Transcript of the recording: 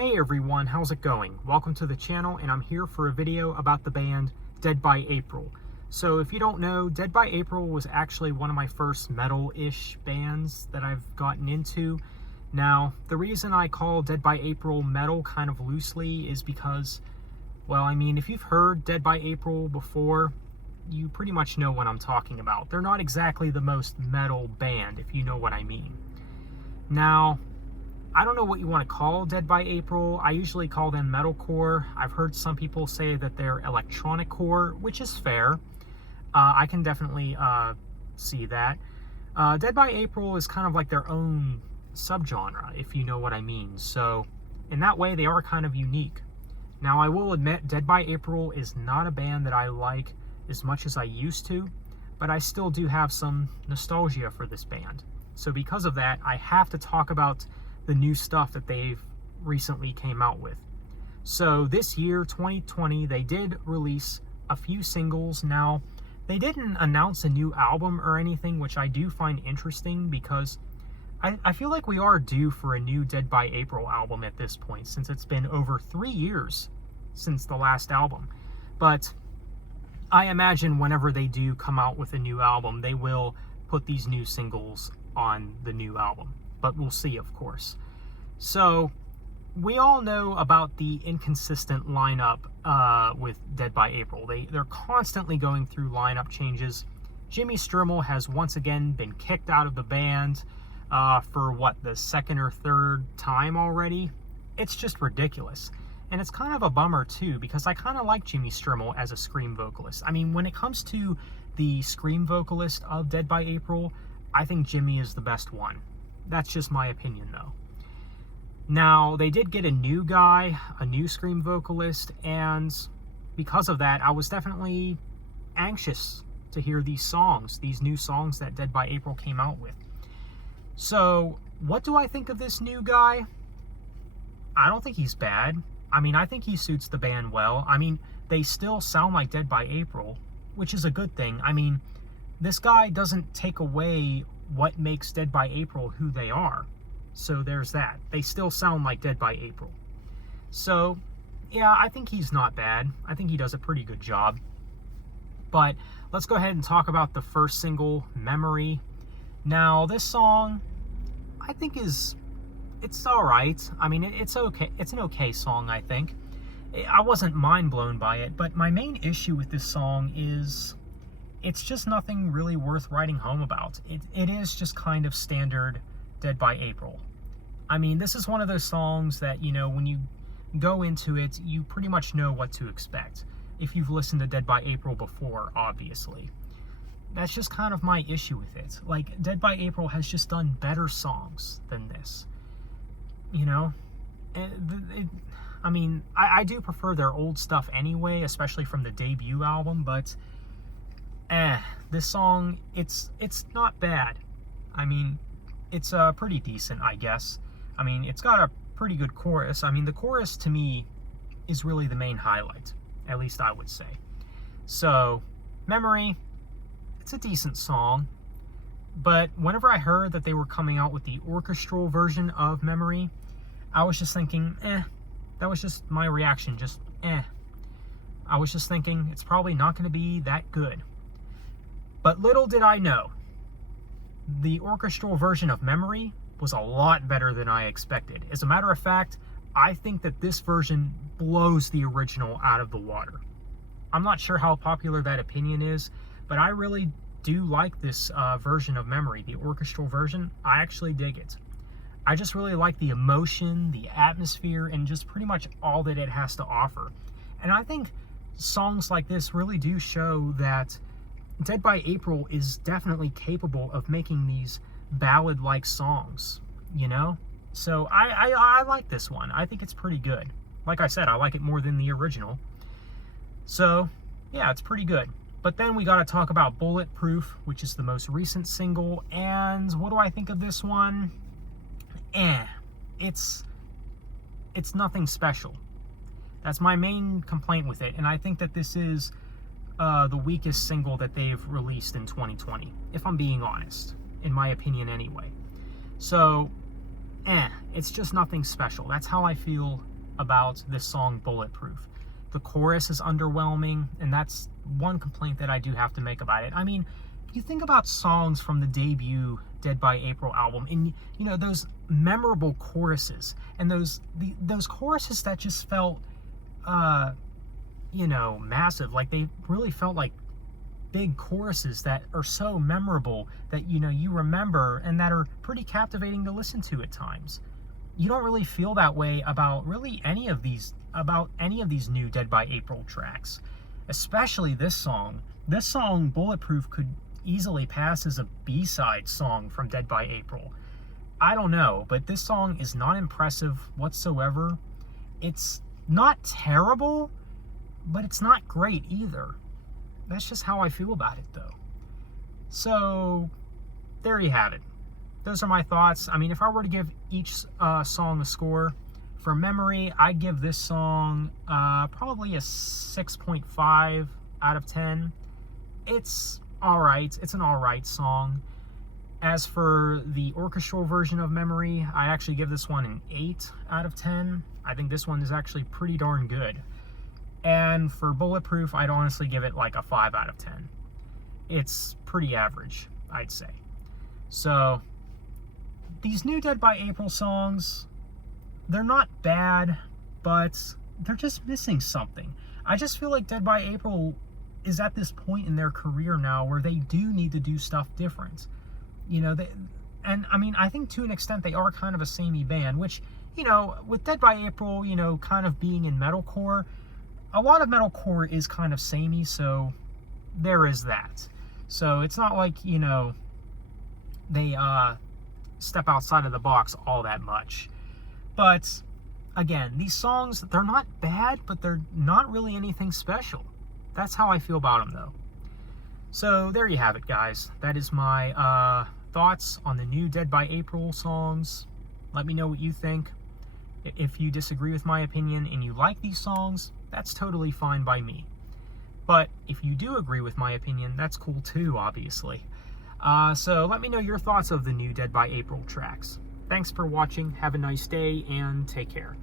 Hey everyone, how's it going? Welcome to the channel, and I'm here for a video about the band Dead by April. So if you don't know, Dead by April was actually one of my first metal-ish bands that I've gotten into. Now, the reason I call Dead by April metal kind of loosely is because, well, I mean, if you've heard Dead by April before, you pretty much know what I'm talking about. They're not exactly the most metal band, if you know what I mean. Now, I don't know what you want to call Dead by April. I usually call them metalcore. I've heard some people say that they're electronic core, which is fair. I can definitely see that. Dead by April is kind of like their own subgenre, if you know what I mean. So in that way, they are kind of unique. Now, I will admit, Dead by April is not a band that I like as much as I used to, but I still do have some nostalgia for this band. So because of that, I have to talk about the new stuff that they've recently came out with. So this year, 2020, they did release a few singles. Now, they didn't announce a new album or anything, which I do find interesting because I feel like we are due for a new Dead by April album at this point, since it's been over 3 years since the last album. But I imagine whenever they do come out with a new album, they will put these new singles on the new album. But we'll see, of course. So, we all know about the inconsistent lineup with Dead by April. They're constantly going through lineup changes. Jimmy Strimmel has once again been kicked out of the band for, the second or third time already? It's just ridiculous. And it's kind of a bummer, too, because I kind of like Jimmy Strimmel as a scream vocalist. I mean, when it comes to the scream vocalist of Dead by April, I think Jimmy is the best one. That's just my opinion, though. Now, they did get a new guy, a new scream vocalist, and because of that, I was definitely anxious to hear these new songs that Dead by April came out with. So, what do I think of this new guy? I don't think he's bad. I mean, I think he suits the band well. I mean, they still sound like Dead by April, which is a good thing. I mean, this guy doesn't take away what makes Dead by April who they are. So there's that. They still sound like Dead by April. So, yeah, I think he's not bad. I think he does a pretty good job. But let's go ahead and talk about the first single, Memory. Now, this song, I think it's all right. I mean, it's okay. It's an okay song, I think. I wasn't mind blown by it, but my main issue with this song is it's just nothing really worth writing home about. It is just kind of standard Dead by April. I mean, this is one of those songs that, you know, when you go into it, you pretty much know what to expect. If you've listened to Dead by April before, obviously. That's just kind of my issue with it. Like, Dead by April has just done better songs than this. You know? I do prefer their old stuff anyway, especially from the debut album, but this song, it's not bad. I mean, it's pretty decent, I guess. I mean, it's got a pretty good chorus. I mean, the chorus, to me, is really the main highlight. At least I would say. So, Memory, it's a decent song. But whenever I heard that they were coming out with the orchestral version of Memory, I was just thinking, That was just my reaction, just I was just thinking, it's probably not going to be that good. But little did I know, the orchestral version of Memory was a lot better than I expected. As a matter of fact, I think that this version blows the original out of the water. I'm not sure how popular that opinion is, but I really do like this version of Memory, the orchestral version. I actually dig it. I just really like the emotion, the atmosphere, and just pretty much all that it has to offer. And I think songs like this really do show that Dead by April is definitely capable of making these ballad-like songs, you know? So I like this one. I think it's pretty good. Like I said, I like it more than the original. So, yeah, it's pretty good. But then we got to talk about Bulletproof, which is the most recent single. And what do I think of this one? It's nothing special. That's my main complaint with it. And I think that this is the weakest single that they've released in 2020, if I'm being honest, in my opinion anyway. So, it's just nothing special. That's how I feel about this song, Bulletproof. The chorus is underwhelming, and that's one complaint that I do have to make about it. I mean, you think about songs from the debut Dead by April album, and you know, those memorable choruses, and those choruses that just felt you know, massive. Like, they really felt like big choruses that are so memorable that, you know, you remember, and that are pretty captivating to listen to at times. You don't really feel that way about really any of these new Dead by April tracks, especially this song. This song, Bulletproof, could easily pass as a B-side song from Dead by April. I don't know, but this song is not impressive whatsoever. It's not terrible, but it's not great either. That's just how I feel about it, though. So, there you have it. Those are my thoughts. I mean, if I were to give each song a score, from memory, I'd give this song probably a 6.5 out of 10. It's alright. It's an alright song. As for the orchestral version of Memory, I actually give this one an 8 out of 10. I think this one is actually pretty darn good. And for Bulletproof, I'd honestly give it like a 5 out of 10. It's pretty average, I'd say. So, these new Dead by April songs, they're not bad, but they're just missing something. I just feel like Dead by April is at this point in their career now where they do need to do stuff different. You know, and I mean, I think to an extent they are kind of a samey band, which, you know, with Dead by April, you know, kind of being in metalcore, a lot of metalcore is kind of samey, so there is that. So it's not like, you know, they step outside of the box all that much. But again, these songs, they're not bad, but they're not really anything special. That's how I feel about them, though. So there you have it, guys. That is my thoughts on the new Dead by April songs. Let me know what you think. If you disagree with my opinion and you like these songs, that's totally fine by me. But if you do agree with my opinion, that's cool too, obviously. So let me know your thoughts of the new Dead by April tracks. Thanks for watching, have a nice day, and take care.